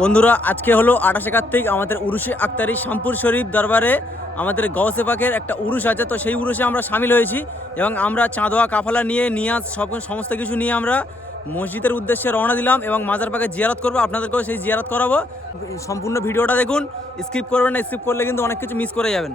বন্ধুরা, আজকে হলো আঠাশে কার্তিক আমাদের উরুষে আক্তারি শামপুর শরীফ দরবারে আমাদের গৌসে পাকের একটা উরুষ আছে, তো সেই উরুষে আমরা সামিল হয়েছি এবং আমরা চাঁদোয়া কাফালা নিয়ে, নিয়াজ সব সমস্ত কিছু নিয়ে আমরা মসজিদের উদ্দেশ্যে রওনা দিলাম এবং মাজার পাকে জিয়ারত করব। আপনাদেরকেও সেই জিয়ারত করাবো। সম্পূর্ণ ভিডিওটা দেখুন, স্কিপ করবেন না, স্কিপ করলে কিন্তু অনেক কিছু মিস করে যাবেন।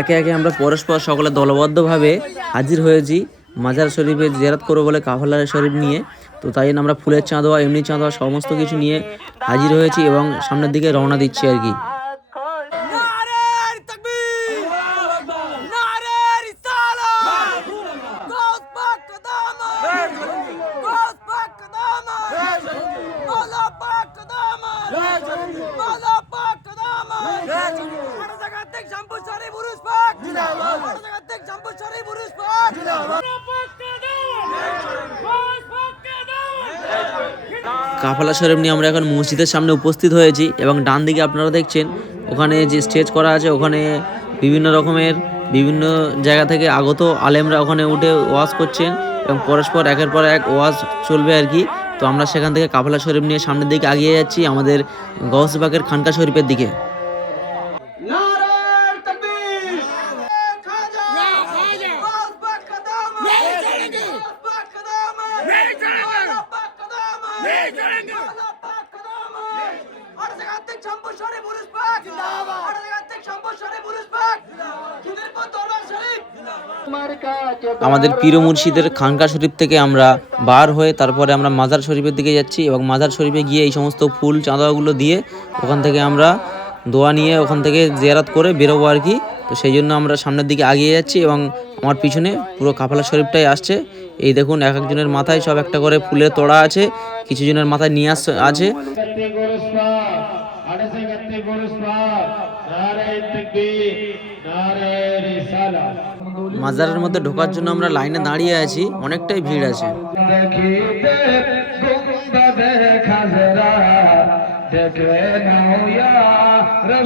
একে একে আমরা পরস্পর সকলে দলবদ্ধভাবে হাজির হয়েছি। মাজার শরীফে জেরাত করব বলে কাফালা শরীফ নিয়ে। তো তাই জন্য আমরা ফুলের চাঁদোয়া, এমনি চাঁদোয়া সমস্ত কিছু নিয়ে হাজির হয়েছি এবং সামনের দিকে রওনা দিচ্ছি আর কি। কাফালা শরীফ নিয়ে আমরা এখন মসজিদের সামনে উপস্থিত হয়েছি এবং ডান দিকে আপনারা দেখছেন, ওখানে যে স্টেজ করা আছে, ওখানে বিভিন্ন রকমের বিভিন্ন জায়গা থেকে আগত আলেমরা ওখানে উঠে ওয়াজ করছেন এবং পরস্পর একের পর এক ওয়াজ চলবে আর কি। তো আমরা সেখান থেকে কাফালা শরীফ নিয়ে সামনের দিকে এগিয়ে যাচ্ছি আমাদের গৌসবাগের খানকা শরীফের দিকে। আমাদের পীর মুর্শিদের খানকা শরীফ থেকে আমরা বার হয়ে তারপরে আমরা মাজার শরীফের দিকে যাচ্ছি এবং মাজার শরীফে গিয়ে এই সমস্ত ফুল চাঁদাগুলো দিয়ে ওখান থেকে আমরা দোয়া নিয়ে ওখান থেকে জিয়ারাত করে বেরোবো আর কি। তো সেই জন্য আমরা সামনের দিকে আগিয়ে যাচ্ছি এবং আমার পিছনে পুরো কাফালা শরীফটাই আসছে। এই দেখুন এক একজনের মাথায় সব একটা করে ফুলের তোড়া আছে, কিছু জনের মাথায় নিয়ে আস আছে। মাজারের মধ্যে ঢোকার জন্য আমরা লাইনে দাঁড়িয়ে আছি, অনেকটাই ভিড় আছে। দেখে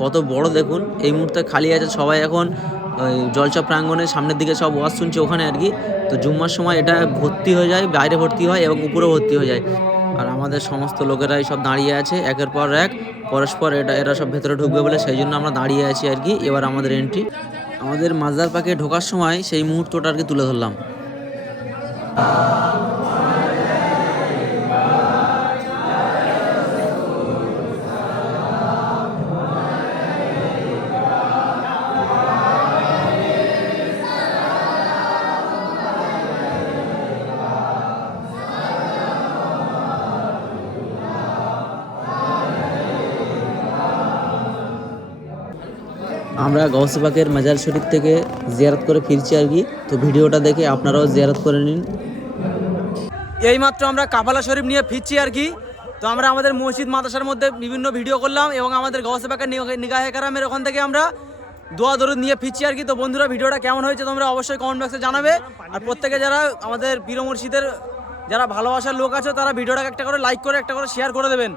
কত বড় দেখুন। এই মুহূর্তে খালি আছে সবাই এখন জলচা প্রাঙ্গণে সামনের দিকে সব ওয়াজ শুনছে ওখানে আর কি। তো জুম্মার সময় এটা ভর্তি হয়ে যায়, বাইরে ভর্তি হয় এবং উপরে ভর্তি হয়ে যায়। আর আমাদের সমস্ত লোকেরাই সব দাঁড়িয়ে আছে, একের পর এক। পরস্পর এটা, এরা সব ভেতরে ঢুকবে বলে সেই জন্য আমরা দাঁড়িয়ে আছি আর কি, এবার আমাদের এন্ট্রি আমাদের মাজার পাকে ঢোকার সময় সেই মুহূর্তটা আর কি তুলে ধরলাম। আমরা গৌসবাগের মাজার শরীফ থেকে জিয়ারত করে ফিরছি আর কি। তো ভিডিওটা দেখে আপনারাও জিয়ারত করে নিন। এইমাত্র আমরা কাফালা শরীফ নিয়ে ফিরছি আর কি। তো আমরা আমাদের মসজিদ মাদ্রাসার মধ্যে বিভিন্ন ভিডিও করলাম এবং আমাদের গৌসবাগের নিগাহে কারামের ওখান থেকে আমরা দোয়া দরুদ নিয়ে ফিরছি আর কি। তো বন্ধুরা, ভিডিওটা কেমন হয়েছে তোমরা অবশ্যই কমেন্ট বক্সে জানাবে। আর প্রত্যেকে যারা আমাদের পীর মুর্শিদের যারা ভালোবাসার লোক আছে, তারা ভিডিওটাকে একটা করে লাইক করে, একটা করে শেয়ার করে দেবেন।